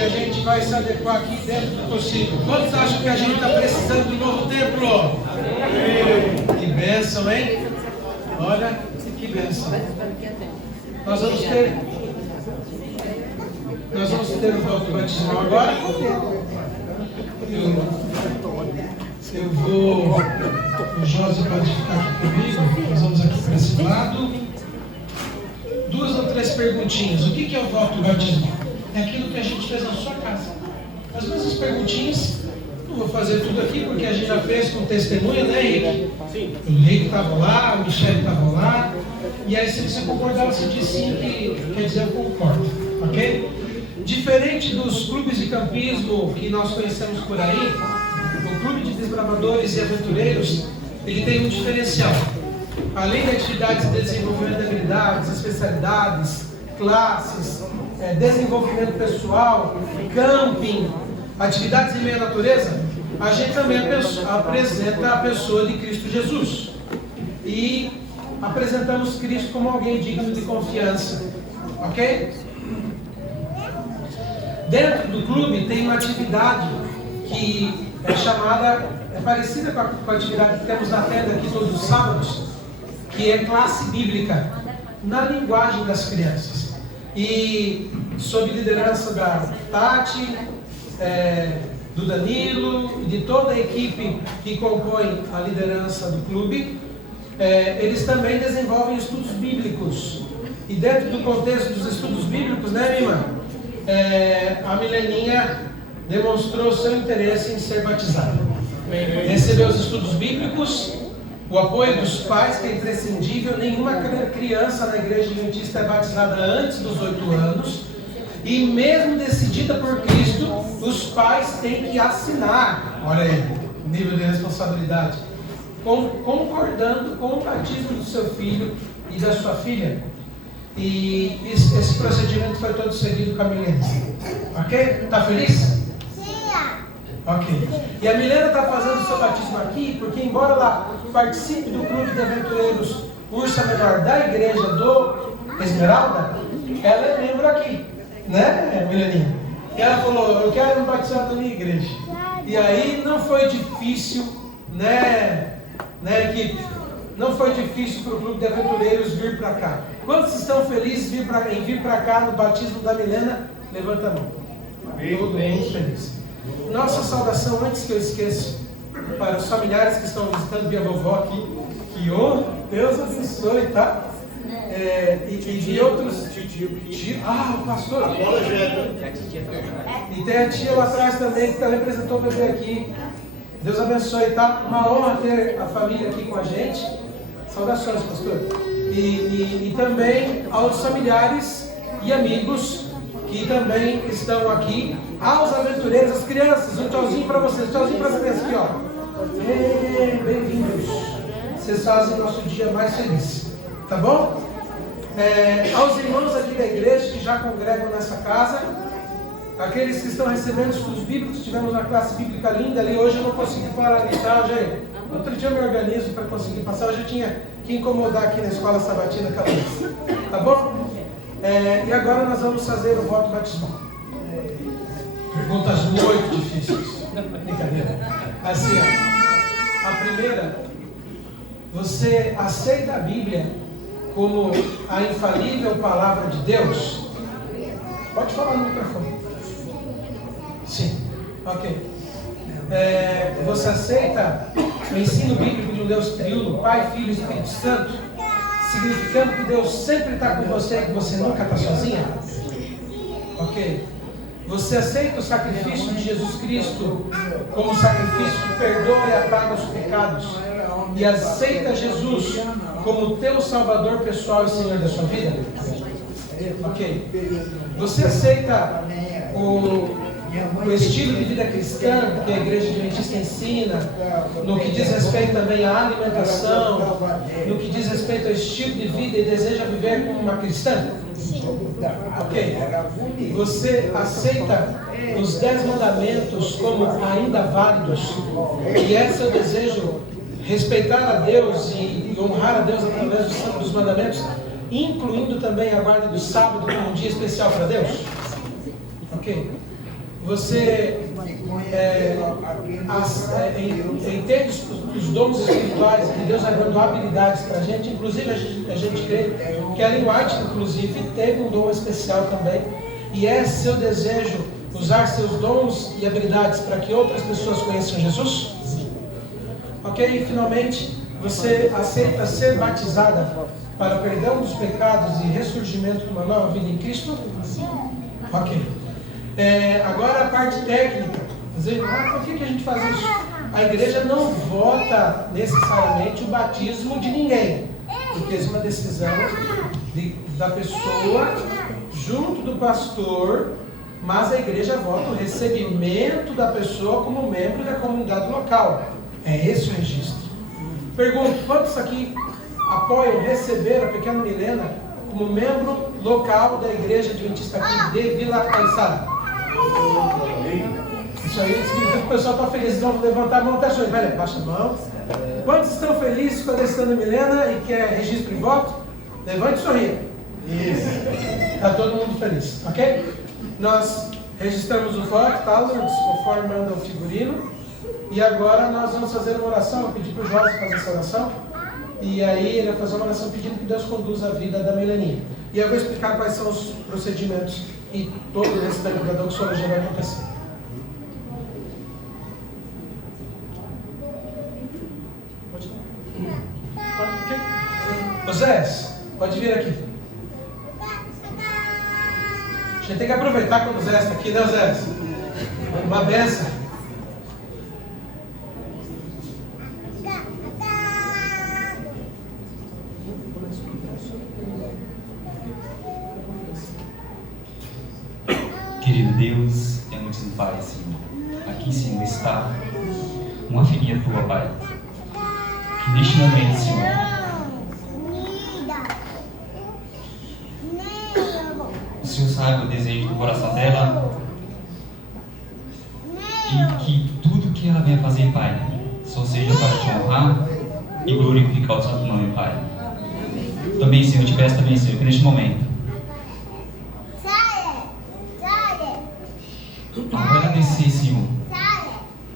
a gente vai se adequar aqui dentro do possível. Quantos acham que a gente está precisando do novo templo? Que bênção, hein? Olha, que bênção. Nós vamos ter o voto batismal agora. Eu vou. O José pode ficar aqui comigo. Nós vamos aqui para esse lado. 2 ou 3 perguntinhas. O que é o voto batismal? É aquilo que a gente fez na sua casa. As mesmas perguntinhas. Não vou fazer tudo aqui porque a gente já fez com testemunha, né, Henrique? Sim. O Henrique estava lá, o Michele estava lá. E aí, se você concordar, você diz sim, que quer dizer eu concordo. Ok? Diferente dos clubes de campismo que nós conhecemos por aí, o Clube de Desbravadores e Aventureiros, ele tem um diferencial. Além de atividades de desenvolvimento de habilidades, especialidades, classes, desenvolvimento pessoal, camping, atividades em meio à natureza, a gente também apresenta a pessoa de Cristo Jesus. E apresentamos Cristo como alguém digno de confiança. Ok? Dentro do clube tem uma atividade que é parecida com a atividade que temos na tenda aqui todos os sábados, que é classe bíblica, na linguagem das crianças. E sob liderança da Tati, do Danilo e de toda a equipe que compõe a liderança do clube, eles também desenvolvem estudos bíblicos. E dentro do contexto dos estudos bíblicos, né, minha irmã? A Mileninha demonstrou seu interesse em ser batizada. Recebeu os estudos bíblicos, o apoio dos pais, que é imprescindível. Nenhuma criança na igreja adventista é batizada antes dos 8 anos. E mesmo decidida por Cristo, os pais têm que assinar, olha aí, nível de responsabilidade, concordando com o batismo do seu filho e da sua filha. E esse procedimento foi todo seguido com a Milena. Ok? Está feliz? Sim. Ok. E a Milena está fazendo o seu batismo aqui, porque embora ela participe do Clube de Aventureiros Ursa Menor da igreja do Esmeralda, ela é membro aqui. Né, Mileninha? E ela falou, eu quero me batizar na minha igreja. E aí não foi difícil, né, equipe? Não foi difícil para o Clube de Aventureiros vir para cá. Quantos estão felizes em vir para cá no batismo da Milena? Levanta a mão. Todo mundo feliz. Nossa saudação, antes que eu esqueça, para os familiares que estão visitando via vovó aqui, que Deus abençoe, tá? E de outros tio, o pastor. E tem a tia lá atrás também, que também apresentou o bebê aqui. Deus abençoe, tá? Uma honra ter a família aqui com a gente. Saudações, pastor. E também aos familiares e amigos que também estão aqui. Aos aventureiros, as crianças, um tchauzinho para vocês. Tchauzinho para as crianças aqui, ó. Bem-vindos. Vocês fazem o nosso dia mais feliz. Tá bom? Aos irmãos aqui da igreja que já congregam nessa casa, aqueles que estão recebendo estudos bíblicos, tivemos uma classe bíblica linda ali. Hoje eu não consegui parar ali, tá? Outro dia eu me organizo para conseguir passar. Hoje eu tinha que incomodar aqui na escola sabatina aquela vez. Tá bom? E agora nós vamos fazer o voto batismal. Perguntas muito difíceis. Brincadeira. Assim, ó. A primeira, você aceita a Bíblia como a infalível palavra de Deus? Pode falar no microfone. Sim. Ok. Você aceita o ensino bíblico de um Deus triuno, Pai, Filho e Espírito Santo, significando que Deus sempre está com você e que você nunca está sozinha? Ok. Você aceita o sacrifício de Jesus Cristo como sacrifício que perdoa e apaga os pecados? E aceita Jesus como teu Salvador pessoal e Senhor da sua vida? Ok. Você aceita o estilo de vida cristã que a Igreja Adventista ensina, no que diz respeito também à alimentação, no que diz respeito ao estilo de vida e deseja viver como uma cristã? Ok. Você aceita os 10 mandamentos como ainda válidos? E é seu desejo respeitar a Deus e honrar a Deus através dos mandamentos, incluindo também a guarda do sábado como um dia especial para Deus? Ok. você entende os dons espirituais, que Deus vai dando habilidades para a gente. Inclusive a gente crê que Ellen White, inclusive, teve um dom especial também. E é seu desejo usar seus dons e habilidades para que outras pessoas conheçam Jesus? Ok? E finalmente, você aceita ser batizada para perdão dos pecados e ressurgimento de uma nova vida em Cristo? Ok. Agora a parte técnica. Por que a gente faz isso? A igreja não vota necessariamente o batismo de ninguém, porque isso é uma decisão da pessoa junto do pastor, mas a igreja vota o recebimento da pessoa como membro da comunidade local. É esse o registro. Pergunto, quantos aqui apoiam receber a pequena Milena como membro local da igreja adventista aqui de Vila Caiçara? Isso aí significa que o pessoal está feliz. Então, vão levantar a mão até sonhar. Vai, baixa a mão. Quantos estão felizes com a decisão da Milena e quer registro e voto? Levante e sorria. Isso. Está todo mundo feliz, ok? Nós registramos o voto, tá, Lourdes? Conforme manda o figurino. E agora nós vamos fazer uma oração. Eu pedi para o Jorge fazer essa oração. E aí ele vai fazer uma oração pedindo que Deus conduza a vida da Meleninha. E eu vou explicar quais são os procedimentos e todo o restante da doxologia vai acontecer. Osés, pode vir aqui. A gente tem que aproveitar quando o Zé está aqui, né, Osés? Uma benção. Querido Deus, temos em Pai, Senhor. Aqui, Senhor, está uma filhinha tua, Pai. Que neste momento, Senhor, o Senhor sabe o desejo do coração dela e que tudo que ela venha fazer, Pai, só seja para te honrar e glorificar o Santo Nome, Pai. Também, Senhor, eu te peço também, Senhor, que neste momento ao ela descer, Senhor,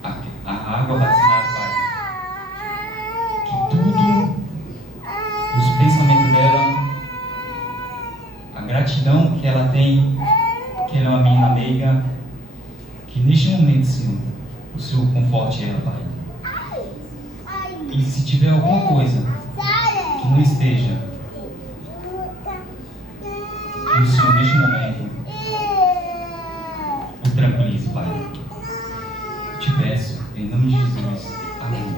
a água batismal, Pai, que tudo, os pensamentos dela, a gratidão que ela tem, que ela é uma menina meiga, que neste momento, Senhor, o Senhor conforte ela, Pai. E se tiver alguma coisa que não esteja, que o Senhor neste momento o tranquilize, Pai. Eu te peço, em nome de Jesus. Amém.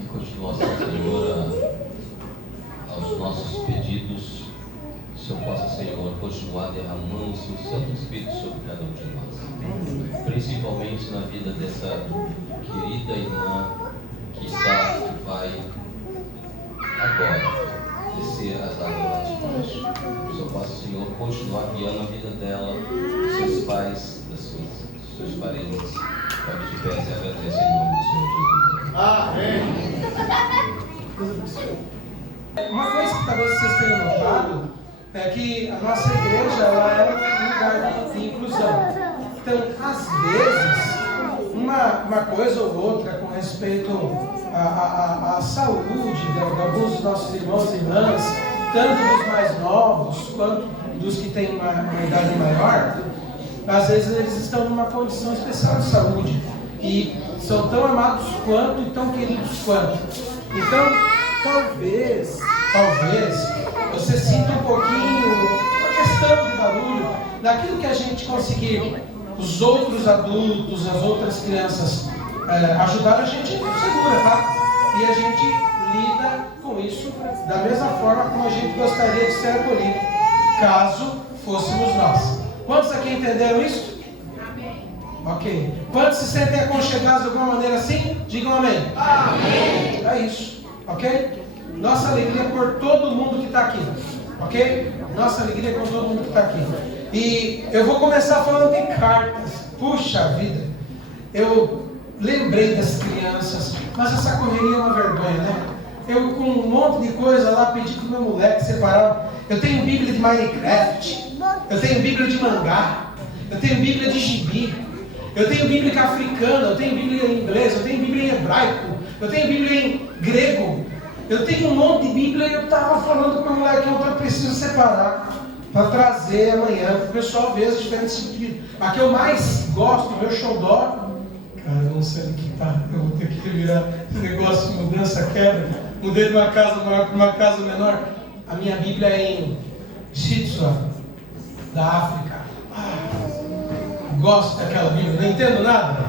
Em continuação, Senhor, aos nossos pedidos, o Senhor possa, Senhor, continuar derramando o seu Santo Espírito sobre cada um de nós. Principalmente na vida dessa querida irmã que vai agora descer as águas lá de baixo. Que o Senhor possa, Senhor, continuar guiando a vida dela, dos seus pais, dos seus parentes. Pode te peço e agradeço em nome do Senhor Jesus. Amém. Uma coisa que talvez vocês tenham notado é que a nossa igreja ela é um lugar de inclusão. Então, às vezes, uma coisa ou outra com respeito à saúde de alguns dos nossos irmãos e irmãs, tanto dos mais novos quanto dos que têm uma idade maior, às vezes eles estão numa condição especial de saúde e são tão amados quanto e tão queridos quanto. Então, talvez você sinta um pouquinho uma questão de barulho daquilo que a gente conseguir, os outros adultos, as outras crianças ajudaram a gente, segura, tá? E a gente lida com isso da mesma forma como a gente gostaria de ser acolhido, caso fôssemos nós. Quantos aqui entenderam isso? Amém. Ok. Quantos se sentem aconchegados de alguma maneira assim? Digam amém. Amém. É isso. Ok? Nossa alegria por todo mundo que está aqui. Ok? Nossa alegria por todo mundo que está aqui. E eu vou começar falando de cartas. Puxa vida. Eu lembrei das crianças. Mas essa correria é uma vergonha, né? Eu com um monte de coisa lá pedi para o meu moleque separar. Eu tenho Bíblia de Minecraft. Eu tenho Bíblia de mangá, eu tenho Bíblia de gibi, eu tenho Bíblia africana, eu tenho Bíblia em inglês, eu tenho Bíblia em hebraico, eu tenho Bíblia em grego, eu tenho um monte de Bíblia e eu estava falando com o moleque, eu preciso separar para trazer amanhã, para o pessoal ver as diferentes sentidos. A que eu mais gosto, meu xodó, cara, eu não sei o que tá, eu vou ter que virar esse negócio de mudança, quebra. Mudei de uma casa maior para uma casa menor. A minha Bíblia é em Shitsua, da África. Gosto daquela Bíblia, não entendo nada,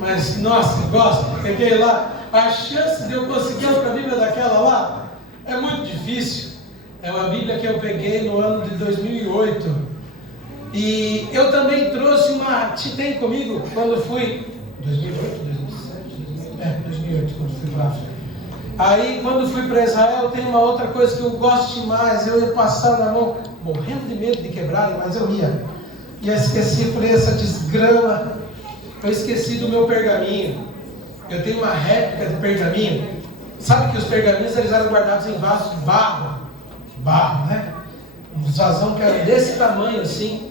mas nossa, gosto. Peguei lá, a chance de eu conseguir outra Bíblia daquela lá é muito difícil. É uma Bíblia que eu peguei no ano de 2008. E eu também trouxe uma, tem comigo, quando fui 2008, 2007, 2008, quando fui para a África. Aí, quando fui para Israel, tem uma outra coisa que eu gosto demais. Eu ia passar na mão, morrendo de medo de quebrarem, mas eu ia. E eu esqueci, por essa desgrama, eu esqueci do meu pergaminho. Eu tenho uma réplica de pergaminho. Sabe que os pergaminhos eles eram guardados em vasos de barro, né? Um vasão que era desse tamanho assim.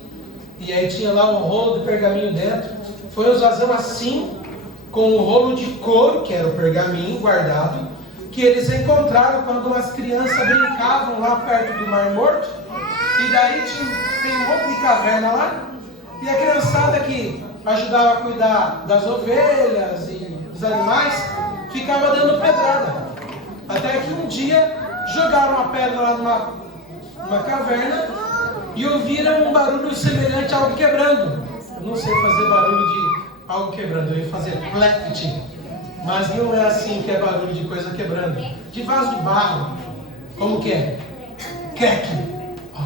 E aí tinha lá um rolo de pergaminho dentro. Foi um vasão assim, com um rolo de couro, que era o pergaminho guardado, que eles encontraram quando as crianças brincavam lá perto do Mar Morto. E daí tem um monte de caverna lá. E a criançada que ajudava a cuidar das ovelhas e dos animais, ficava dando pedrada. Até que um dia jogaram uma pedra lá numa caverna e ouviram um barulho semelhante a algo quebrando. Eu não sei fazer barulho de algo quebrando, eu ia fazer plect. Mas não é assim que é barulho de coisa quebrando. De vaso de barro. Como que é? Crack.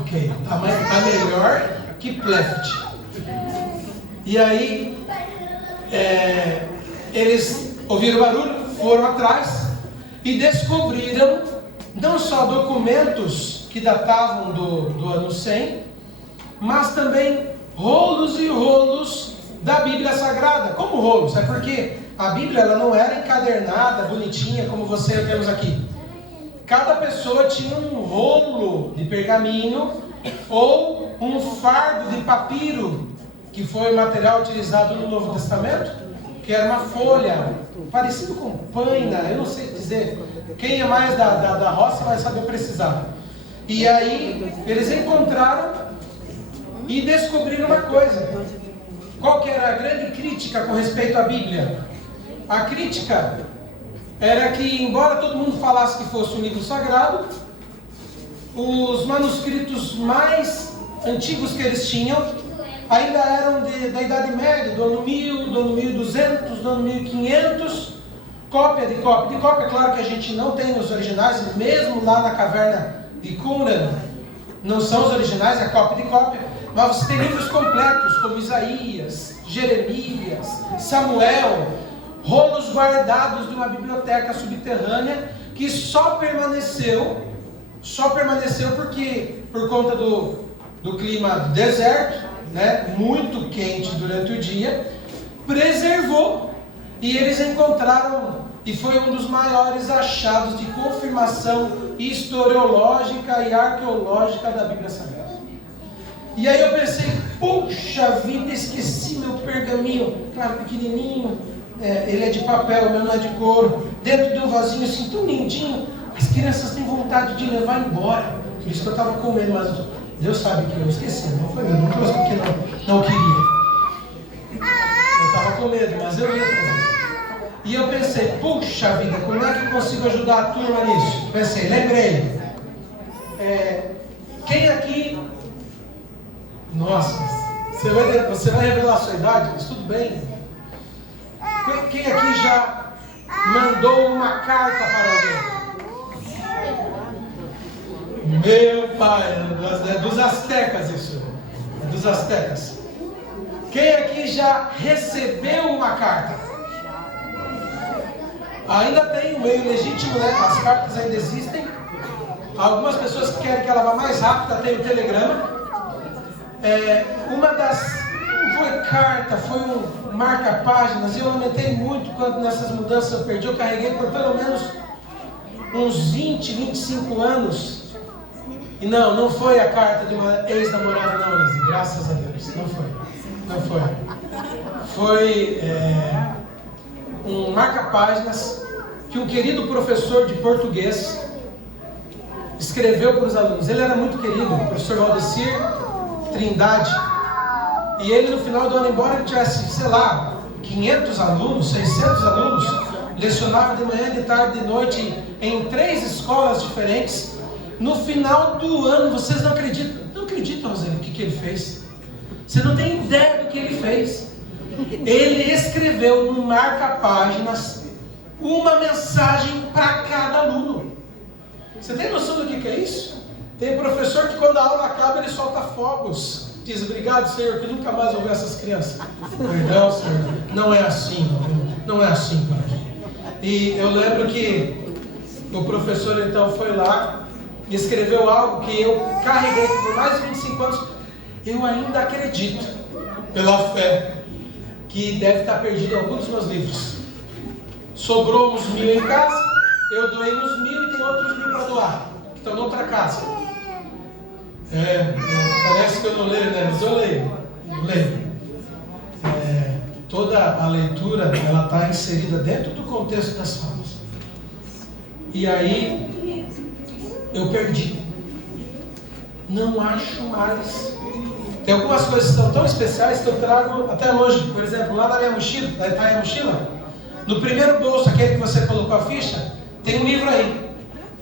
Ok, tá melhor que pleft. E aí, eles ouviram o barulho, foram atrás e descobriram não só documentos que datavam do ano 100, mas também rolos e rolos da Bíblia Sagrada. Como rolos? É porque a Bíblia ela não era encadernada, bonitinha, como você vemos aqui. Cada pessoa tinha um rolo de pergaminho ou um fardo de papiro, que foi o material utilizado no Novo Testamento, que era uma folha, parecido com paina, eu não sei dizer. Quem é mais da roça vai saber precisar. E aí, eles encontraram e descobriram uma coisa. Qual que era a grande crítica com respeito à Bíblia? A crítica era que, embora todo mundo falasse que fosse um livro sagrado, os manuscritos mais antigos que eles tinham ainda eram da Idade Média, do ano 1000, do ano 1200, do ano 1500, cópia de cópia de cópia. Claro que a gente não tem os originais, mesmo lá na caverna de Qumran, não são os originais, é cópia de cópia, mas você tem livros completos, como Isaías, Jeremias, Samuel, rolos guardados de uma biblioteca subterrânea, que só permaneceu porque, por conta do clima do deserto, né, muito quente durante o dia, preservou, e eles encontraram, e foi um dos maiores achados de confirmação historiológica e arqueológica da Bíblia Sagrada. E aí eu pensei, puxa vida, esqueci meu pergaminho, claro, pequenininho, ele é de papel, o meu não é de couro, dentro de um vasinho assim tão lindinho, as crianças têm vontade de levar embora. Por isso que eu estava com medo, mas Deus sabe que eu esqueci, não foi eu, não trouxe porque não queria. Eu estava com medo, mas eu ia trazer. E eu pensei, puxa vida, como é que eu consigo ajudar a turma nisso? Pensei, lembrei. Quem aqui... Nossa, você vai revelar a sua idade, mas tudo bem. Quem aqui já mandou uma carta para alguém? Meu pai, é dos astecas isso. É dos astecas. Quem aqui já recebeu uma carta? Ainda tem um meio legítimo, né? As cartas ainda existem. Algumas pessoas que querem que ela vá mais rápida tem o telegrama. Uma das... Não foi carta, foi um marca-páginas. E eu lamentei muito quando nessas mudanças eu perdi. Eu carreguei por pelo menos uns 20, 25 anos E não foi a carta de uma ex-namorada, não, Izzy, graças a Deus. Não foi. Foi um marca-páginas que um querido professor de português escreveu para os alunos. Ele era muito querido, o professor Valdecir Trindade. E ele, no final do ano, embora ele tivesse, 500 alunos, 600 alunos, lecionava de manhã, de tarde, de noite, em 3 escolas diferentes. No final do ano, vocês não acreditam, Roseli, o que ele fez? Você não tem ideia do que ele fez. Ele escreveu no marca-páginas uma mensagem para cada aluno. Você tem noção do que é isso? Tem professor que quando a aula acaba, ele solta fogos. Diz, obrigado, Senhor, que nunca mais vou ver essas crianças. Perdão, Senhor, não é assim por aqui. E eu lembro que o professor então foi lá e escreveu algo que eu carreguei por mais de 25 anos. Eu ainda acredito, pela fé, que deve estar perdido em alguns dos meus livros. Sobrou uns 1.000 em casa, eu doei uns 1.000 e tem outros 1.000 para doar, que estão em outra casa. Parece que eu não leio, né? Mas eu leio. Toda a leitura, ela está inserida dentro do contexto das falas. E aí, eu perdi. Não acho mais. Tem algumas coisas que são tão especiais que eu trago até hoje. Por exemplo, lá na minha mochila, na minha mochila, no primeiro bolso, aquele que você colocou a ficha, tem um livro aí.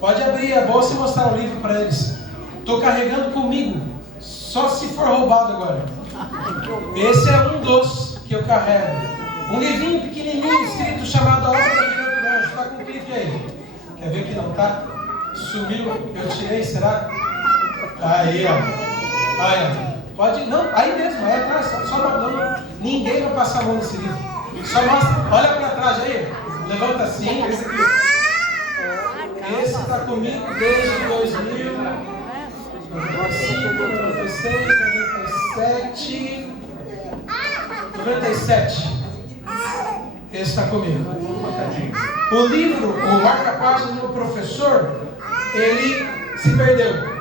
Pode abrir a bolsa e mostrar o livro para eles. Estou carregando comigo, só se for roubado agora. Esse é um dos que eu carrego. Um livrinho pequenininho escrito chamado A Obra da Criatura do Anjo. Está com um clique aí. Quer ver que não está? Sumiu, eu tirei, será? Aí, ó. Aí, ó. Pode, não, aí mesmo, aí atrás, só não, ninguém vai passar a mão nesse livro. Só mostra, olha para trás aí, levanta assim, esse aqui. Esse está comigo desde 2000, 95, 96, 97, 97. Esse está comigo. O livro, o marca-página do professor, ele se perdeu.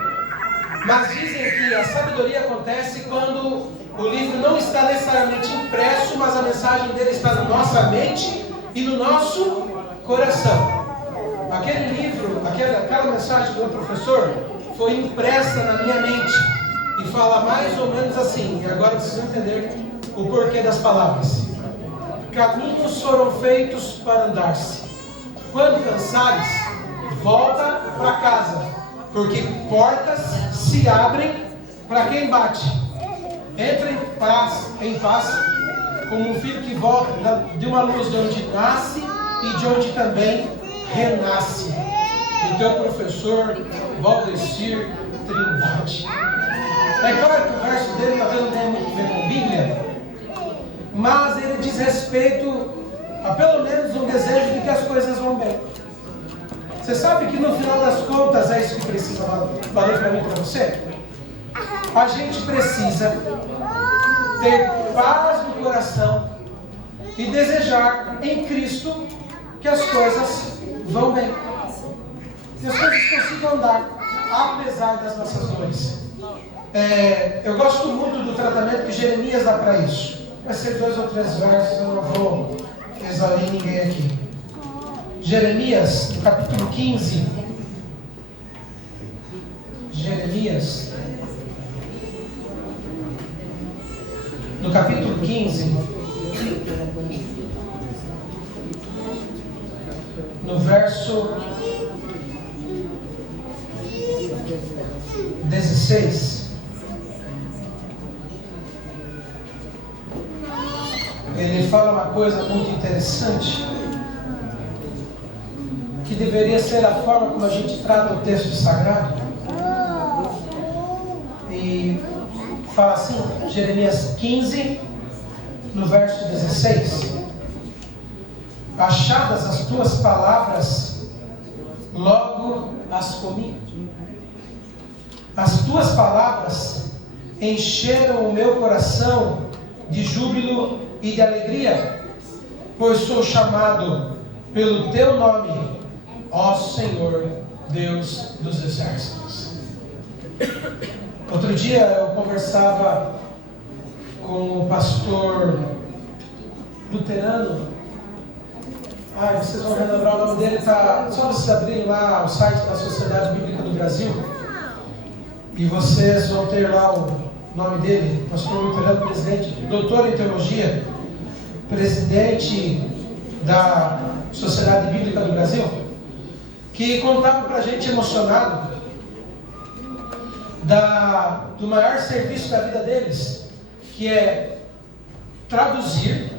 Mas dizem que a sabedoria acontece quando o livro não está necessariamente impresso, mas a mensagem dele está na nossa mente e no nosso coração. Aquele livro, aquela mensagem do meu professor foi impressa na minha mente e fala mais ou menos assim, e agora vocês vão entender o porquê das palavras. Caminhos foram feitos para andar-se. Quando cansares, volta para casa. Porque portas se abrem para quem bate. Entra em paz, como um filho que volta de uma luz de onde nasce e de onde também renasce. O teu professor Valdecir Trindade. É claro que o verso dele talvez não tenha muito a ver com Bíblia, mas ele diz respeito a pelo menos um desejo de que as coisas vão bem. Você sabe que no final das contas é isso que precisa valer para mim e para você? A gente precisa ter paz no coração e desejar em Cristo que as coisas vão bem. Que as coisas consigam andar, apesar das nossas dores. Eu gosto muito do tratamento que Jeremias dá para isso. Vai ser 2 ou 3 versos, eu não vou exaurir ninguém aqui. Jeremias, no capítulo 15. Jeremias, no capítulo 15, no verso 16, ele fala uma coisa muito interessante, que deveria ser a forma como a gente trata o texto sagrado. E fala assim, Jeremias 15, no verso 16: achadas as tuas palavras, logo as comi. As tuas palavras encheram o meu coração de júbilo e de alegria, pois sou chamado pelo teu nome, ó Senhor, Deus dos exércitos. Outro dia eu conversava com o pastor luterano. Vocês vão relembrar o nome dele, tá? Só vocês abrirem lá o site da Sociedade Bíblica do Brasil e vocês vão ter lá o nome dele, pastor luterano, presidente, doutor em teologia, presidente da Sociedade Bíblica do Brasil, que contava pra gente emocionado do maior serviço da vida deles, que é traduzir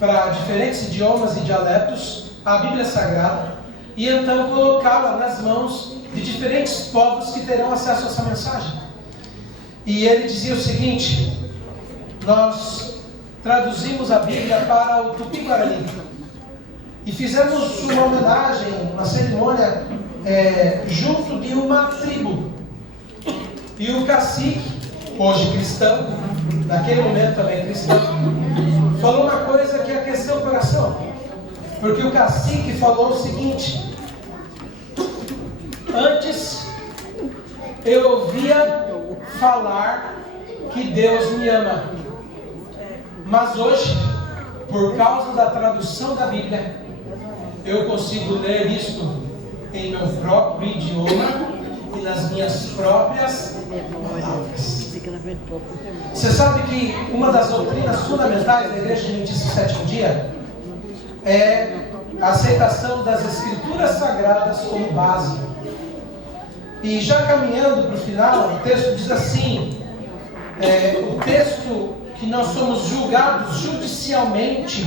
para diferentes idiomas e dialetos a Bíblia Sagrada e então colocá-la nas mãos de diferentes povos que terão acesso a essa mensagem. E ele dizia o seguinte: nós traduzimos a Bíblia para o Tupi-Guarani e fizemos uma homenagem, uma cerimônia junto de uma tribo. E o cacique, hoje cristão, naquele momento também cristão, falou uma coisa que aqueceu o coração. Porque o cacique falou o seguinte: antes eu ouvia falar que Deus me ama, mas hoje, por causa da tradução da Bíblia, eu consigo ler isto em meu próprio idioma e nas minhas próprias palavras. Você sabe que uma das doutrinas fundamentais da Igreja Adventista do Sétimo Dia é a aceitação das Escrituras Sagradas como base. E já caminhando para o final, o texto diz assim, o texto que nós somos julgados judicialmente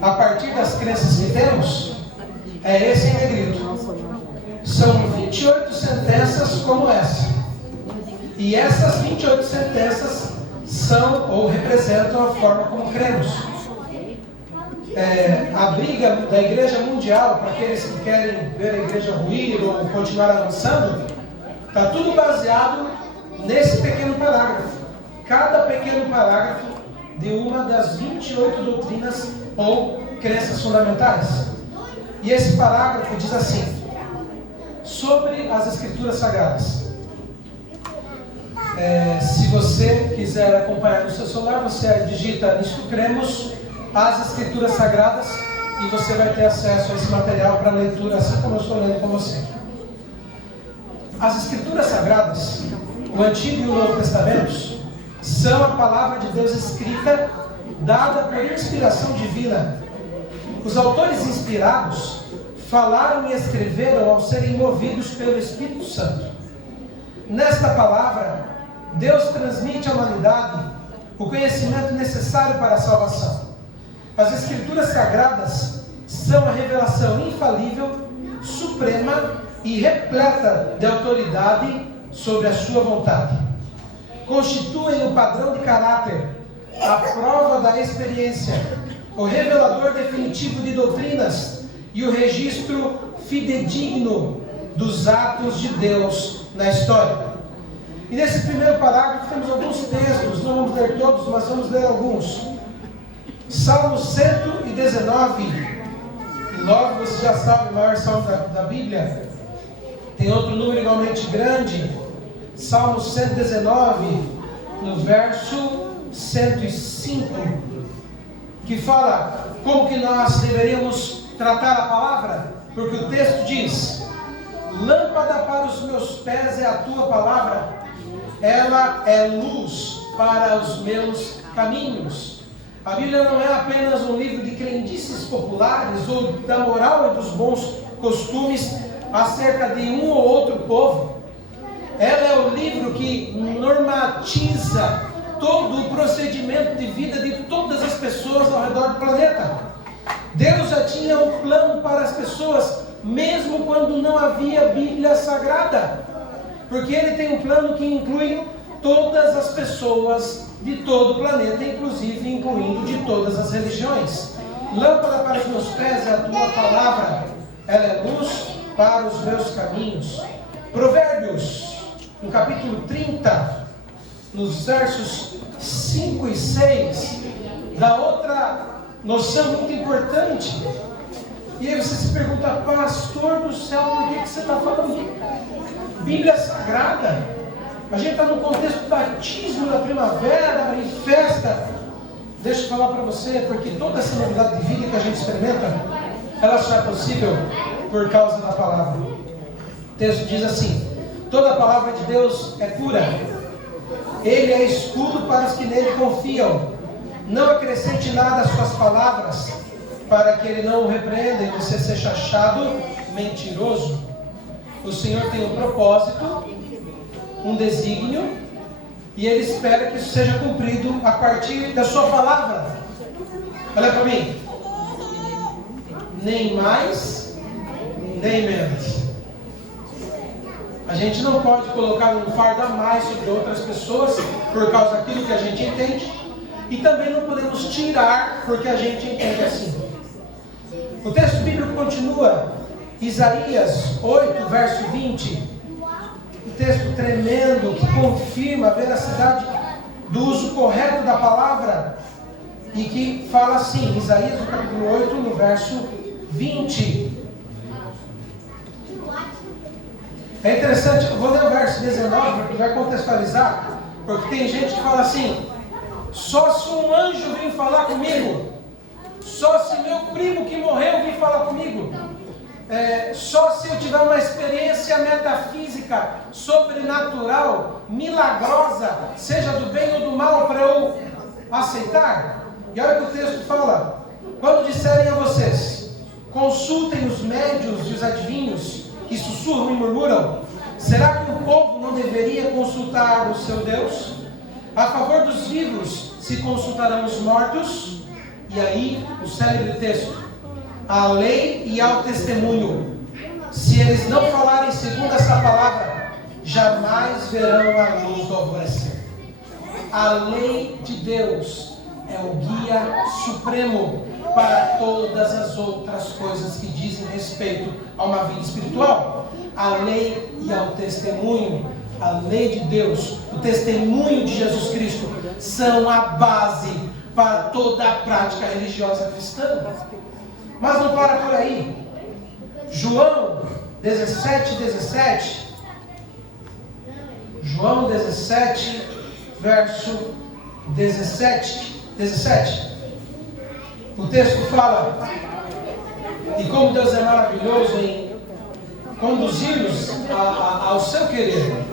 a partir das crenças que temos, é esse em negrito. São 28 sentenças como essa. E essas 28 sentenças são ou representam a forma como cremos. A briga da igreja mundial, para aqueles que querem ver a igreja ruir ou continuar avançando, está tudo baseado nesse pequeno parágrafo. Cada pequeno parágrafo de uma das 28 doutrinas ou crenças fundamentais. E esse parágrafo diz assim: sobre as Escrituras Sagradas. Se você quiser acompanhar no seu celular, você digita "Nisto cremos, as Escrituras Sagradas", e você vai ter acesso a esse material para leitura, assim como eu estou lendo com você. As Escrituras Sagradas, o Antigo e o Novo Testamentos, são a palavra de Deus escrita, dada por inspiração divina. Os autores inspirados falaram e escreveram ao serem movidos pelo Espírito Santo. Nesta palavra, Deus transmite à humanidade o conhecimento necessário para a salvação. As Escrituras Sagradas são a revelação infalível, suprema e repleta de autoridade sobre a sua vontade. Constituem o padrão de caráter, a prova da experiência, o revelador definitivo de doutrinas e o registro fidedigno dos atos de Deus na história. E nesse primeiro parágrafo temos alguns textos, não vamos ler todos, mas vamos ler alguns. Salmo 119, e logo você já sabe o maior salmo da Bíblia. Tem outro número igualmente grande, Salmo 119, no verso 105, que fala como que nós deveríamos tratar a palavra, porque o texto diz: lâmpada para os meus pés é a tua palavra, ela é luz para os meus caminhos. A Bíblia não é apenas um livro de crendices populares ou da moral e dos bons costumes acerca de um ou outro povo. Ela é o livro que normatiza todo o procedimento de vida de todas as pessoas ao redor do planeta. Deus já tinha um plano para as pessoas, mesmo quando não havia Bíblia Sagrada, porque Ele tem um plano que inclui todas as pessoas de todo o planeta, inclusive incluindo de todas as religiões. Lâmpada para os meus pés é a tua palavra, ela é luz para os meus caminhos. Provérbios, no capítulo 30, nos versos 5 e 6, dá outra noção muito importante. E aí você se pergunta, pastor do céu, por que você está falando Bíblia Sagrada? A gente está no contexto do batismo da primavera, em festa. Deixa eu falar para você, porque toda essa novidade de vida que a gente experimenta, ela só é possível por causa da palavra. O texto diz assim: toda a palavra de Deus é pura. Ele é escudo para os que nele confiam. Não acrescente nada às suas palavras, para que ele não o repreenda e você seja achado mentiroso. O Senhor tem um propósito, um desígnio, e Ele espera que isso seja cumprido a partir da sua palavra. Olha para mim. Nem mais, nem menos. A gente não pode colocar um fardo a mais sobre outras pessoas por causa daquilo que a gente entende, e também não podemos tirar porque a gente entende assim. O texto bíblico continua, Isaías 8, verso 20, um texto tremendo que confirma a veracidade do uso correto da palavra e que fala assim, Isaías no capítulo 8, no verso 20. É interessante, eu vou ler o verso 19 porque vai contextualizar, porque tem gente que fala assim, só se um anjo vir falar comigo, só se meu primo que morreu vir falar comigo, só se eu tiver uma experiência metafísica, sobrenatural, milagrosa, seja do bem ou do mal, para eu aceitar. E olha o que o texto fala: quando disserem a vocês, consultem os médios e os adivinhos que sussurram e murmuram, será que o povo não deveria consultar o seu Deus? A favor dos vivos se consultarão os mortos. E aí o célebre texto: a lei e ao testemunho, se eles não falarem segundo essa palavra, jamais verão a luz do alvorecer. A lei de Deus é o guia supremo para todas as outras coisas que dizem respeito a uma vida espiritual. A lei e ao testemunho, a lei de Deus, o testemunho de Jesus Cristo, são a base para toda a prática religiosa cristã. Mas não para por aí. João 17. João 17, verso 17. O texto fala, e como Deus é maravilhoso em conduzir-nos ao seu querer.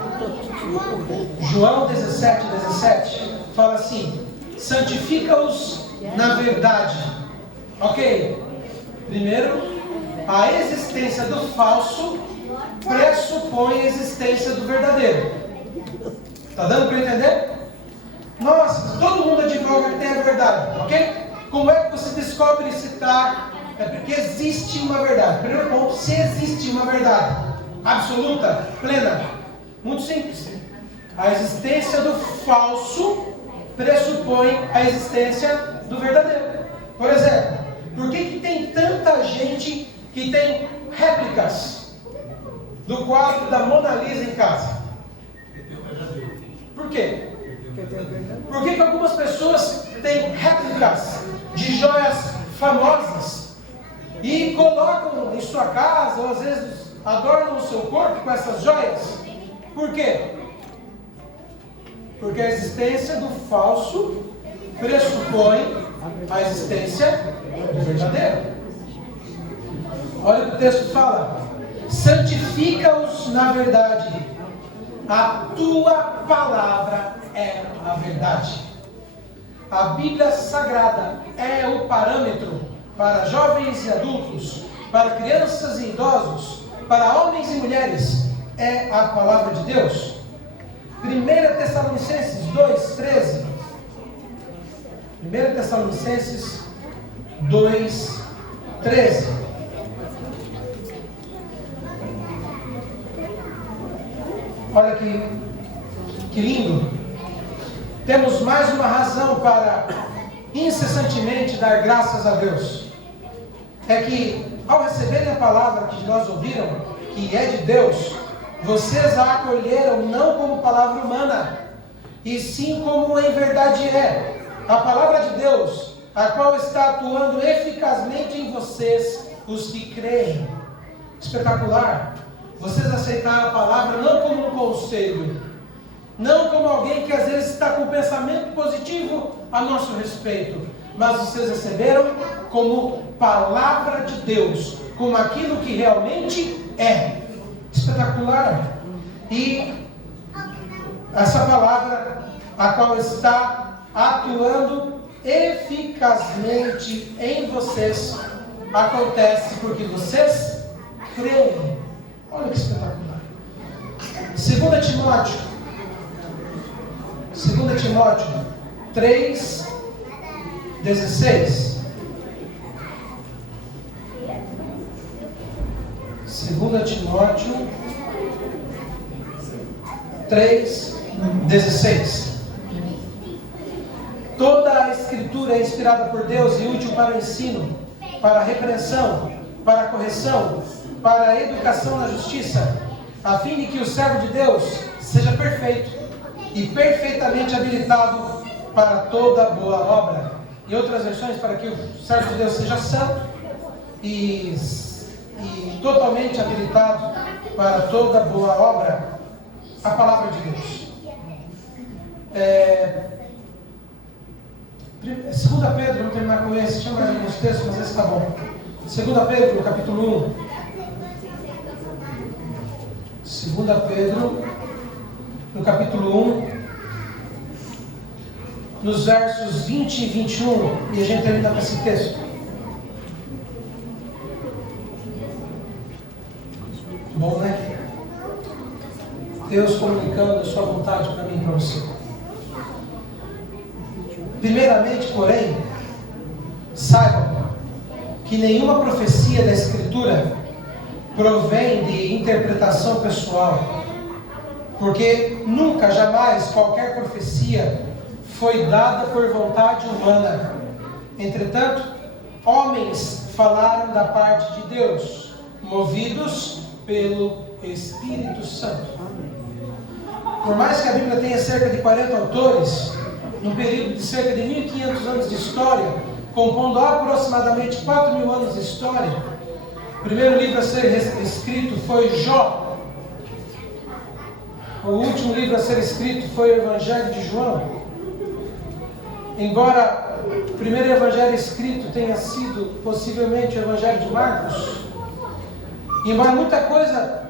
João 17 fala assim: santifica-os na verdade. Ok? Primeiro, a existência do falso pressupõe a existência do verdadeiro. Está dando para entender? Nossa, todo mundo advoga que tem a verdade, ok? Como é que você descobre se está? É porque existe uma verdade. Primeiro ponto, se existe uma verdade absoluta, plena, muito simples. A existência do falso pressupõe a existência do verdadeiro. Por exemplo, por que tem tanta gente que tem réplicas do quadro da Mona Lisa em casa? Por quê? Por que algumas pessoas têm réplicas de joias famosas e colocam em sua casa, ou às vezes adornam o seu corpo com essas joias? Por quê? Porque a existência do falso pressupõe a existência do verdadeiro. Olha o que o texto fala: santifica-os na verdade, a tua palavra é a verdade. A Bíblia Sagrada é o parâmetro para jovens e adultos, para crianças e idosos, para homens e mulheres. É a palavra de Deus. 1 Tessalonicenses 2:13. 1 Tessalonicenses 2:13. Olha que lindo. Temos mais uma razão para incessantemente dar graças a Deus. É que ao receberem a palavra que nós ouviram, que é de Deus, vocês a acolheram não como palavra humana, e sim como em verdade é. A palavra de Deus, a qual está atuando eficazmente em vocês os que creem. Espetacular. Vocês aceitaram a palavra não como um conselho, não como alguém que às vezes está com um pensamento positivo a nosso respeito, mas vocês receberam como palavra de Deus, como aquilo que realmente é. Espetacular. E essa palavra, a qual está atuando eficazmente em vocês, acontece porque vocês creem. Olha que espetacular. 2 Timóteo 3, 16. 2 Timóteo 3, 16. Toda a Escritura é inspirada por Deus e útil para o ensino, para a repreensão, para a correção, para a educação na justiça, a fim de que o servo de Deus seja perfeito e perfeitamente habilitado para toda boa obra. Em outras versões, para que o servo de Deus seja santo e totalmente habilitado para toda boa obra. A palavra de Deus. 2 Pedro, vamos terminar com esse, chama alguns textos, mas esse está bom. 2 Pedro, no capítulo 1. 2 Pedro, no capítulo 1, nos versos 20 e 21, e a gente termina com esse texto. Bom, né? Deus comunicando a sua vontade para mim e para você. Primeiramente, porém, saibam que nenhuma profecia da Escritura provém de interpretação pessoal, porque nunca, jamais, qualquer profecia foi dada por vontade humana. Entretanto, homens falaram da parte de Deus, movidos pelo Espírito Santo. Por mais que a Bíblia tenha cerca de 40 autores, num período de cerca de 1.500 anos de história, compondo aproximadamente 4.000 anos de história, o primeiro livro a ser escrito foi Jó. O último livro a ser escrito foi o Evangelho de João. Embora o primeiro evangelho escrito tenha sido possivelmente o Evangelho de Marcos, embora muita coisa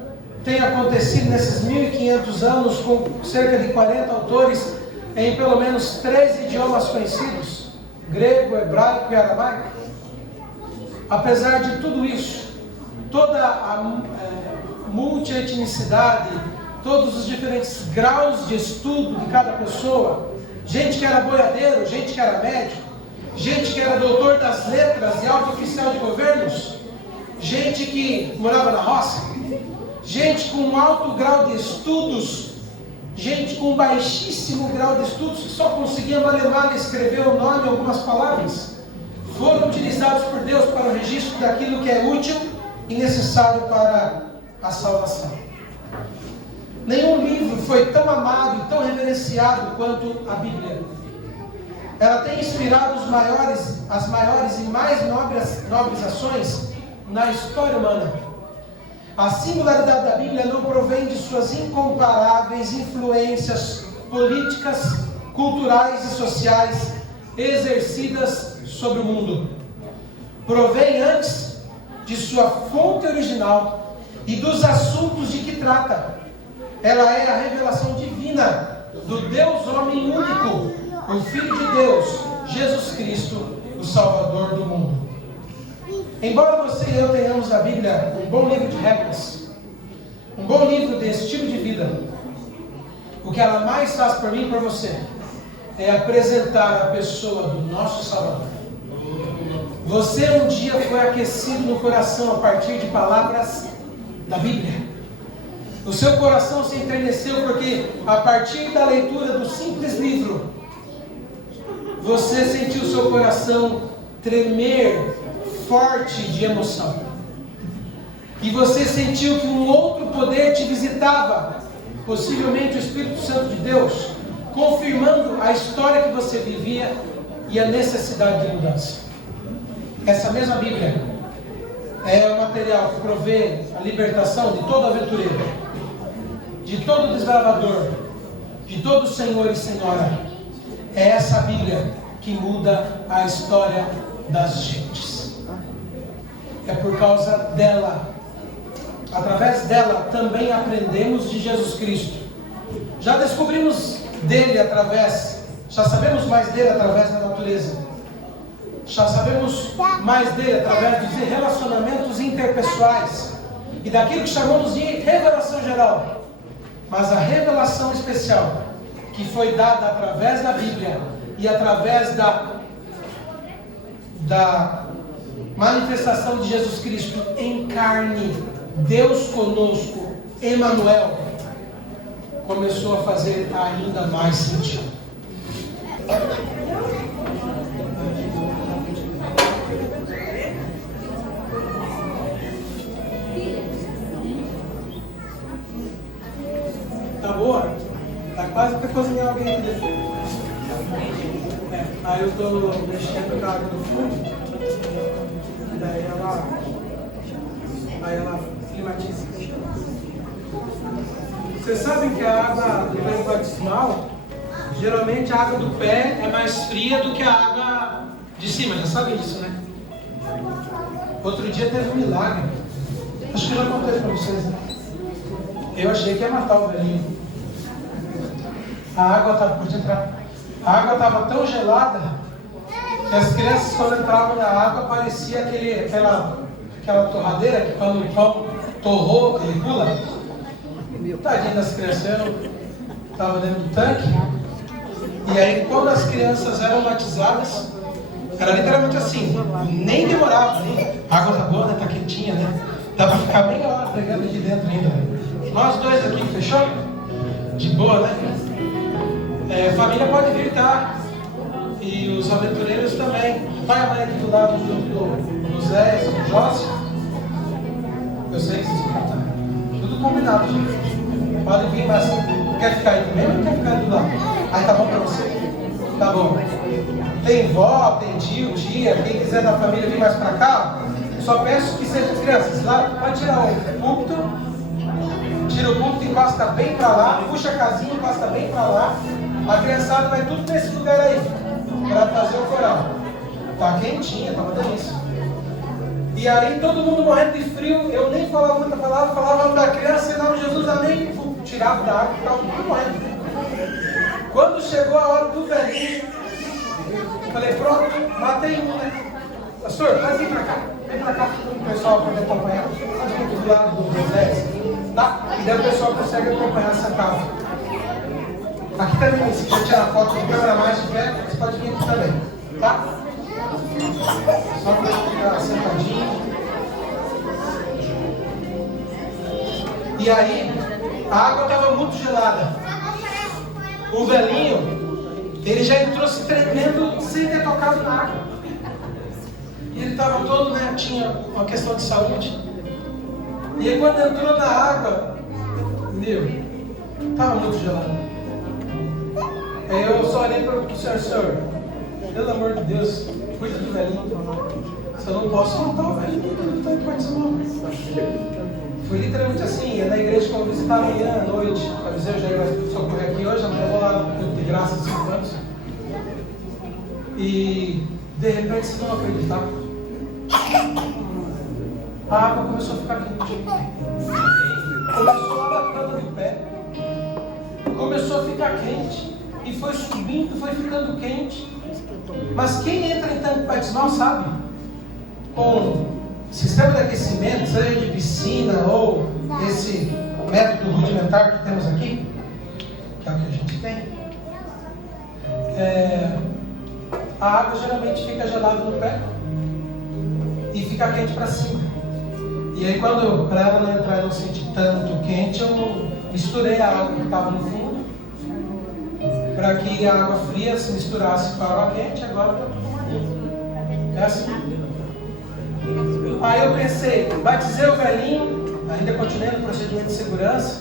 tenha acontecido nesses 1.500 anos, com cerca de 40 autores em pelo menos 3 idiomas conhecidos, grego, hebraico e aramaico, apesar de tudo isso, toda a multietnicidade, todos os diferentes graus de estudo de cada pessoa, gente que era boiadeiro, gente que era médico, gente que era doutor das letras e alto oficial de governos, gente que morava na roça, gente com um alto grau de estudos, gente com baixíssimo grau de estudos, que só conseguia malemar escrever o nome e algumas palavras, foram utilizados por Deus para o registro daquilo que é útil e necessário para a salvação. Nenhum livro foi tão amado e tão reverenciado quanto a Bíblia. Ela tem inspirado as maiores e mais nobres ações na história humana. A singularidade da Bíblia não provém de suas incomparáveis influências políticas, culturais e sociais exercidas sobre o mundo. Provém antes de sua fonte original e dos assuntos de que trata. Ela é a revelação divina do Deus homem único, o Filho de Deus, Jesus Cristo, o Salvador do mundo. Embora você e eu tenhamos na Bíblia um bom livro de regras, um bom livro de estilo de vida, o que ela mais faz por mim e por você é apresentar a pessoa do nosso Salvador. Você um dia foi aquecido no coração a partir de palavras da Bíblia. O seu coração se enterneceu porque a partir da leitura do simples livro, você sentiu o seu coração tremer forte de emoção. E você sentiu que um outro poder te visitava, possivelmente o Espírito Santo de Deus, confirmando a história que você vivia e a necessidade de mudança. Essa mesma Bíblia é o material que provê a libertação de todo aventureiro, de todo desbravador, de todo senhor e senhora. É essa Bíblia que muda a história das gentes. É por causa dela, através dela, também aprendemos de Jesus Cristo. Já descobrimos dele já sabemos mais dele através da natureza. Já sabemos mais dele através dos relacionamentos interpessoais e daquilo que chamamos de revelação geral. Mas a revelação especial, que foi dada através da Bíblia e através da manifestação de Jesus Cristo em carne, Deus conosco, Emanuel, começou a fazer ainda mais sentido. Tá boa? Tá quase para cozinhar alguém aqui dentro. Aí eu tô mexendo com a água do fundo. E daí ela climatiza. Vocês sabem que a água do banho batismal, geralmente a água do pé é mais fria do que a água de cima. Já sabem disso, né? Outro dia teve um milagre. Acho que eu já contei para vocês, né? Eu achei que ia matar o velhinho. A água estava tão gelada que as crianças, quando entravam na água, parecia aquela torradeira que quando o pão torrou, ele pula. Tadinho das crianças, eu estava dentro do tanque. E aí, quando as crianças eram batizadas, era literalmente assim, nem demorava, nem. A água tá boa, né? Tá quentinha, né? Dá para ficar meia hora pregando aqui dentro ainda. Nós dois aqui, fechou? De boa, né? Família pode vir, tá? E os aventureiros também. Pai e mãe aqui do lado do Zé, do Jócio. Eu sei que vocês vão também. Tudo combinado, gente. Pode vir, mas quer ficar aí mesmo ou quer ficar aí do lado? Aí tá bom pra você? Tá bom. Tem vó, tem tio, tia, quem quiser da família vir mais pra cá, só peço que sejam crianças. Lá, pode tirar o púlpito, tira o púlpito, encosta bem pra lá, puxa a casinha, encosta bem pra lá. A criançada vai tudo nesse lugar aí, para fazer o coral. Tá quentinha, tá uma delícia. E aí todo mundo morrendo de frio, eu nem falava muita palavra, falava o nome da criança, em nome de Jesus, amém, tirava da água, estava tudo morrendo. Quando chegou a hora do velhinho, eu falei, pronto, matei um, né? Pastor, pode vir pra cá, vem pra cá, o pessoal pode acompanhar, pode vir aqui do lado do Moisés, tá? E daí o pessoal consegue acompanhar sentado. Aqui também, se quiser tirar foto de câmera mais de perto, você pode vir aqui também, tá? Só para ficar sentadinho. E aí, a água estava muito gelada. O velhinho, ele já entrou se tremendo sem ter tocado na água. E ele estava todo, né? Tinha uma questão de saúde. E aí, quando entrou na água, estava muito gelado. Aí eu só olhei para o senhor, pelo amor de Deus, cuida do velhinho. Se eu não posso montar o velhinho, ele está em participar. Foi literalmente assim, é na igreja que eu vou visitar amanhã à noite. Avisei, eu já ia socorrer aqui hoje, amanhã eu vou lá no culto de graça, 5 anos. E de repente vocês vão acreditar. A água começou a ficar quente. Começou a batata do pé. Começou a ficar quente. E foi subindo, foi ficando quente. Mas quem entra em tanque batismal sabe, com sistema de aquecimento, seja de piscina ou esse método rudimentar que temos aqui, que é o que a gente tem, a água geralmente fica gelada no pé e fica quente para cima. E aí quando, para ela não entrar e não sentir tanto quente, eu misturei a água que estava no fundo para que a água fria se misturasse com a água quente. Agora está tudo maneiro. É assim. Aí eu pensei, batizei o velhinho, ainda continuei no procedimento de segurança,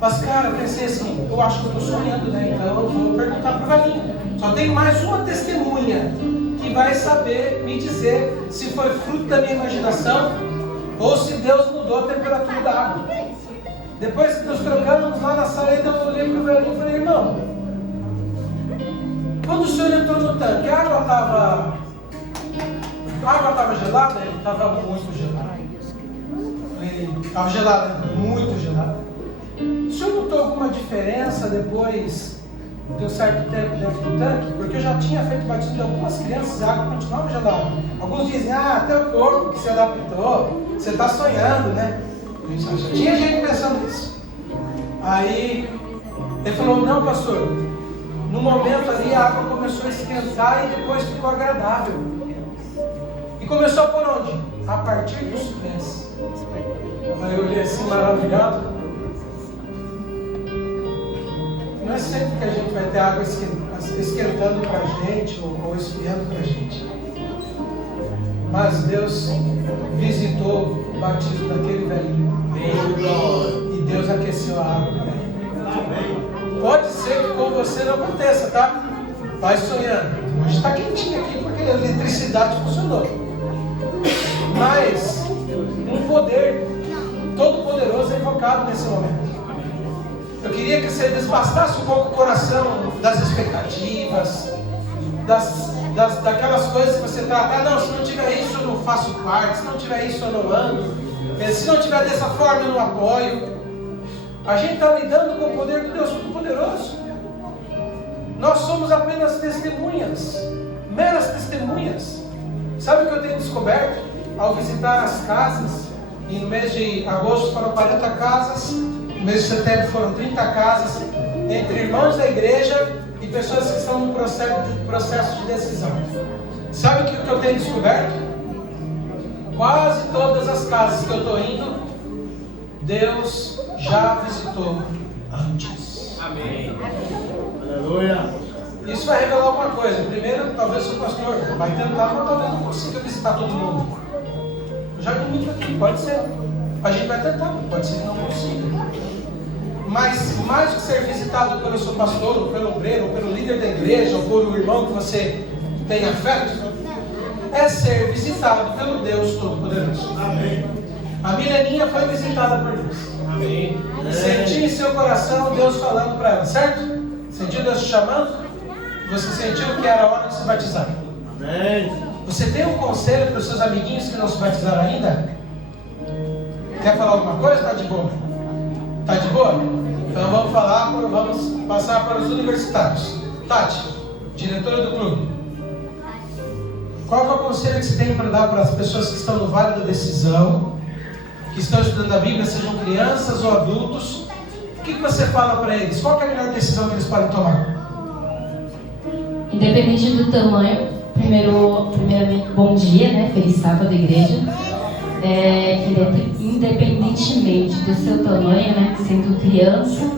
mas cara, eu pensei assim, eu acho que eu estou sonhando, né? Então eu vou perguntar para o velhinho. Só tem mais uma testemunha que vai saber me dizer se foi fruto da minha imaginação ou se Deus mudou a temperatura da água. Depois que nos trocamos lá na saída, eu olhei para o velhinho e falei: irmão, quando o senhor entrou no tanque, a água estava gelada? Ele estava muito gelada. Estava gelada, muito gelada. O senhor notou alguma diferença depois de um certo tempo dentro do tanque? Porque eu já tinha feito batismo de algumas crianças e a água continuava gelada. Alguns dizem: até o corpo que se adaptou, você está sonhando, né? Já tinha gente pensando nisso. Aí ele falou: não, pastor, no momento ali a água começou a esquentar e depois ficou agradável. E começou por onde? A partir dos pés. Aí eu olhei assim, maravilhado. Não é sempre que a gente vai ter água esquentando para a gente ou esfriando para a gente. Mas Deus visitou o batismo daquele velhinho. E Deus aqueceu a água para ele. Pode ser que com você não aconteça, tá? Vai sonhando. Hoje está quentinho aqui porque a eletricidade funcionou. Mas um poder todo-poderoso é invocado nesse momento. Eu queria que você desbastasse um pouco o coração das expectativas, daquelas coisas que você trata. Não, se não tiver isso eu não faço parte, se não tiver isso eu não ando, se não tiver dessa forma eu não apoio. A gente está lidando com o poder de Deus Todo-Poderoso. Nós somos apenas testemunhas, meras testemunhas. Sabe o que eu tenho descoberto ao visitar as casas? E no mês de agosto foram 40 casas, no mês de setembro foram 30 casas, entre irmãos da igreja e pessoas que estão no processo de decisão. Sabe o que eu tenho descoberto? Quase todas as casas que eu estou indo, Deus já visitou antes. Amém. Aleluia. Isso vai revelar alguma coisa. Primeiro, talvez o pastor vai tentar, mas talvez não consiga visitar todo mundo. Eu já vi muito aqui, pode ser. A gente vai tentar, pode ser que não consiga. Mas mais que ser visitado pelo seu pastor, ou pelo obreiro, ou pelo líder da igreja, ou por um irmão que você tem afeto, é ser visitado pelo Deus Todo-Poderoso. Amém. A Mileninha foi visitada por Deus. Amém. Sentiu em seu coração Deus falando para ela, certo? Sentiu Deus te chamando? Você sentiu que era a hora de se batizar. Amém. Você tem um conselho para os seus amiguinhos que não se batizaram ainda? Quer falar alguma coisa? Está de boa? Está de boa? Então vamos passar para os universitários. Tati, diretora do clube. Qual é o conselho que você tem para dar para as pessoas que estão no vale da decisão, que estão estudando a Bíblia, sejam crianças ou adultos? O que você fala para eles? Qual é a melhor decisão que eles podem tomar? Independente do tamanho, primeiramente, bom dia, né? Feliz sábado, igreja. Independentemente do seu tamanho, né? Sendo criança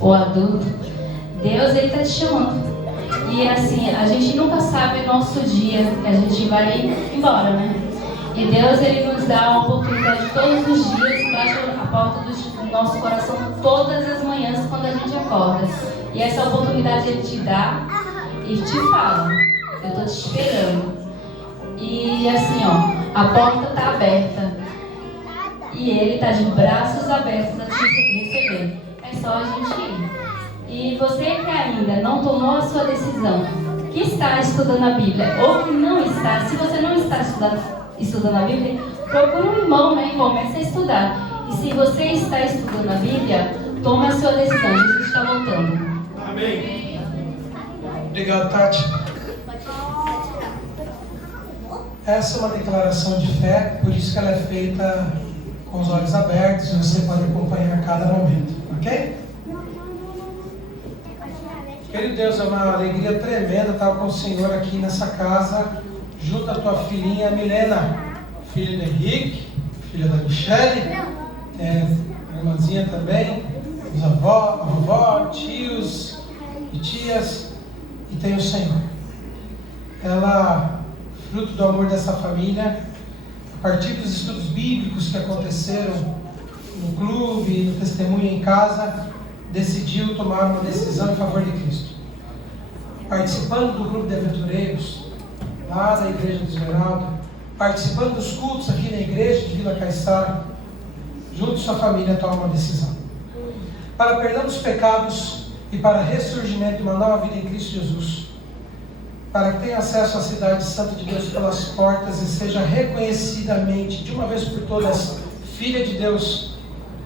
ou adulto, Deus, Ele está te chamando. E assim, a gente nunca sabe o nosso dia, que a gente vai embora, né? E Deus, Ele nos dá a oportunidade todos os dias, bate a porta do nosso coração todas as manhãs quando a gente acorda. E essa oportunidade Ele te dá e te fala: eu estou te esperando. E assim, ó, a porta está aberta. E Ele está de braços abertos a te receber. É só a gente ir. E você que ainda não tomou a sua decisão, que está estudando a Bíblia ou que não está, se você não está estudando a Bíblia, procure um irmão, né, e comece a estudar. E se você está estudando a Bíblia, tome a sua decisão. Jesus está voltando. Amém. Obrigado, Tati. Essa é uma declaração de fé, por isso que ela é feita com os olhos abertos e você pode acompanhar a cada momento, ok? Querido Deus, é uma alegria tremenda estar com o Senhor aqui nessa casa, junto à tua filhinha Milena, filha do Henrique, filha da Michele, a irmãzinha também, os avós, a vovó, tios e tias, e tem o Senhor. Ela, fruto do amor dessa família, a partir dos estudos bíblicos que aconteceram no clube, no testemunho em casa, decidiu tomar uma decisão em favor de Cristo. Participando do grupo de aventureiros, lá da Igreja do Esmeralda, participando dos cultos aqui na igreja de Vila Caiçara, junto com sua família, toma uma decisão. Para perdão dos pecados e para ressurgimento de uma nova vida em Cristo Jesus, para que tenha acesso à cidade santa de Deus pelas portas e seja reconhecidamente, de uma vez por todas, filha de Deus,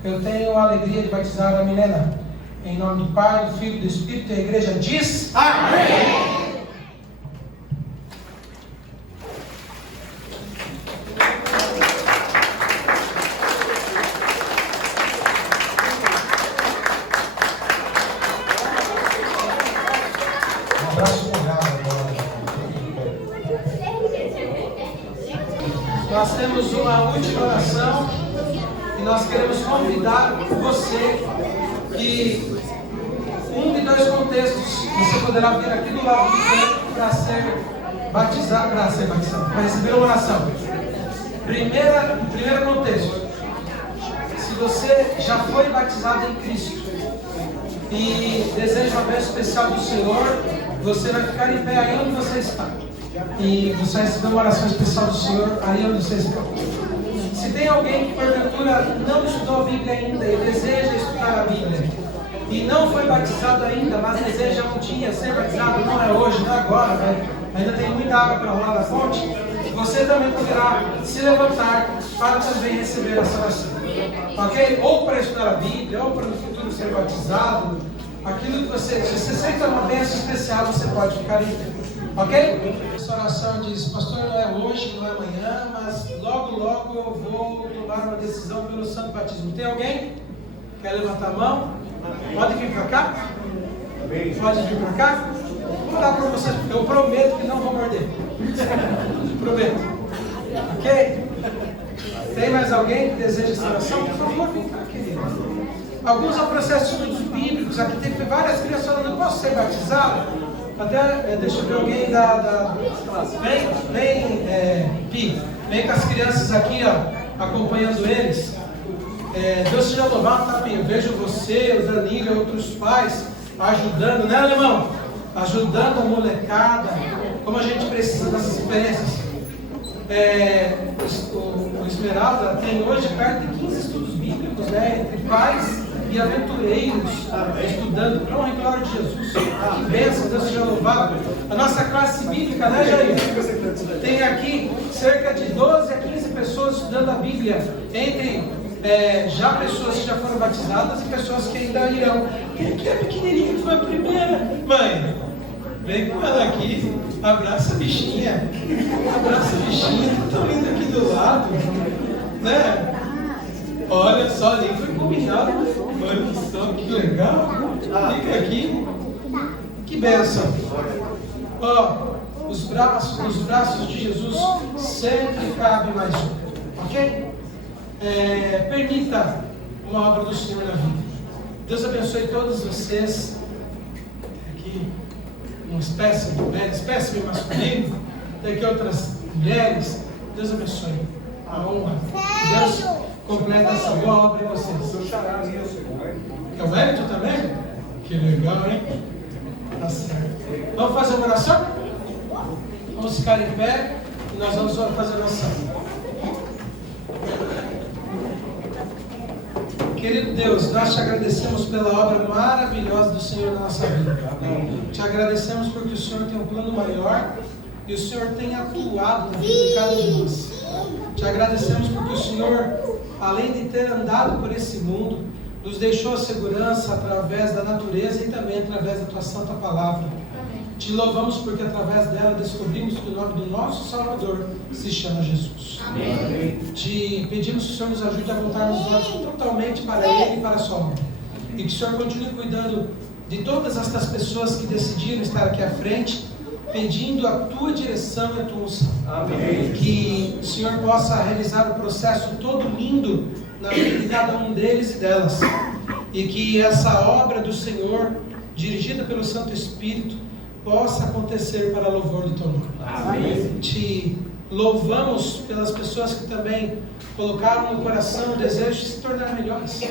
eu tenho a alegria de batizar a Milena. Em nome do Pai, do Filho e do Espírito, e a igreja diz: Amém! Nós temos uma última oração e nós queremos convidar você que um de dois contextos você poderá vir aqui do lado do tempo para ser batizado, para receber uma oração. Primeiro contexto: se você já foi batizado em Cristo e deseja uma bênção especial do Senhor, você vai ficar em pé aí onde você está. E você vai receber uma oração especial do Senhor aí onde você está. Se tem alguém que porventura não estudou a Bíblia ainda e deseja estudar a Bíblia e não foi batizado ainda, mas deseja um dia ser batizado, não é hoje, não é agora, né? Ainda tem muita água para rolar na fonte, você também poderá se levantar para também receber essa oração. Ok? Ou para estudar a Bíblia, ou para no futuro ser batizado, aquilo que você, se você sente uma bênção especial, você pode ficar em pé. Ok? Essa oração diz: pastor, não é hoje, não é amanhã, mas logo eu vou tomar uma decisão pelo santo batismo. Tem alguém? Quer levantar a mão? Pode vir para cá? Pode vir para cá? Vou dar para você. Eu prometo que não vou morder. Prometo. Ok? Tem mais alguém que deseja essa oração? Por favor, vem cá, querido. Alguns ao processo de estudos bíblicos. Aqui teve várias crianças falando: eu posso ser batizado? Até, deixa eu ver alguém vem com as crianças aqui, ó, acompanhando eles. Deus seja louvado, tá, Pinho? Eu vejo você, o Danilo e outros pais ajudando, né, alemão? Ajudando a molecada, como a gente precisa dessas experiências. O Esmeralda tem hoje perto de 15 estudos bíblicos, né, entre pais e aventureiros, estudando para honra e glória de Jesus. Que bênção, Deus seja louvado. A nossa classe bíblica, né, Jair? Tem aqui cerca de 12 a 15 pessoas estudando a Bíblia, entre já pessoas que já foram batizadas e pessoas que ainda irão. Quem que é pequenininho que foi a primeira? Mãe, vem com ela aqui, abraça a bichinha, tão linda aqui do lado, né? Olha só, ali foi combinado. Olha só, que legal. Fica aqui. Que bênção. Os braços de Jesus sempre cabem mais um. Ok? Permita uma obra do Senhor na vida. Deus abençoe todos vocês. Aqui, uma espécie masculino. Daqui outras mulheres. Deus abençoe. A honra. Deus completa essa boa obra em vocês. É o Wellington também? Que legal, hein? Tá certo. Vamos fazer uma oração? Vamos ficar em pé e nós vamos fazer a oração. Querido Deus, nós te agradecemos pela obra maravilhosa do Senhor na nossa vida. Te agradecemos porque o Senhor tem um plano maior e o Senhor tem atuado na vida de cada um de nós. Te agradecemos porque o Senhor, além de ter andado por esse mundo, nos deixou a segurança através da natureza e também através da tua santa palavra. Te louvamos porque através dela descobrimos que o nome do nosso Salvador se chama Jesus. Amém. Te pedimos que o Senhor nos ajude a voltar os olhos totalmente para Ele e para a sua obra. E que o Senhor continue cuidando de todas estas pessoas que decidiram estar aqui à frente, pedindo a tua direção e a tua unção. Amém. Que o Senhor possa realizar o processo todo lindo na vida de cada um deles e delas. E que essa obra do Senhor, dirigida pelo Santo Espírito, possa acontecer para louvor do teu nome. Amém. Te louvamos pelas pessoas que também colocaram no coração o desejo de se tornar melhores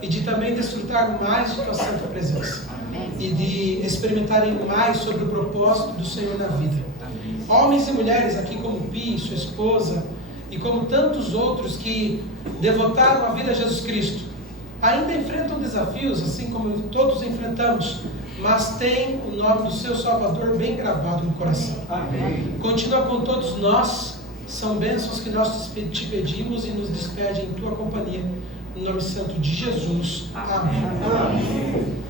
e de também desfrutar mais de tua santa presença e de experimentarem mais sobre o propósito do Senhor na vida. Homens e mulheres aqui como Pi, sua esposa, e como tantos outros que devotaram a vida a Jesus Cristo, ainda enfrentam desafios, assim como todos enfrentamos, mas tem o nome do seu Salvador bem gravado no coração. Amém. Continua com todos nós, são bênçãos que nós te pedimos e nos despede em tua companhia, no nome santo de Jesus. Amém. Amém.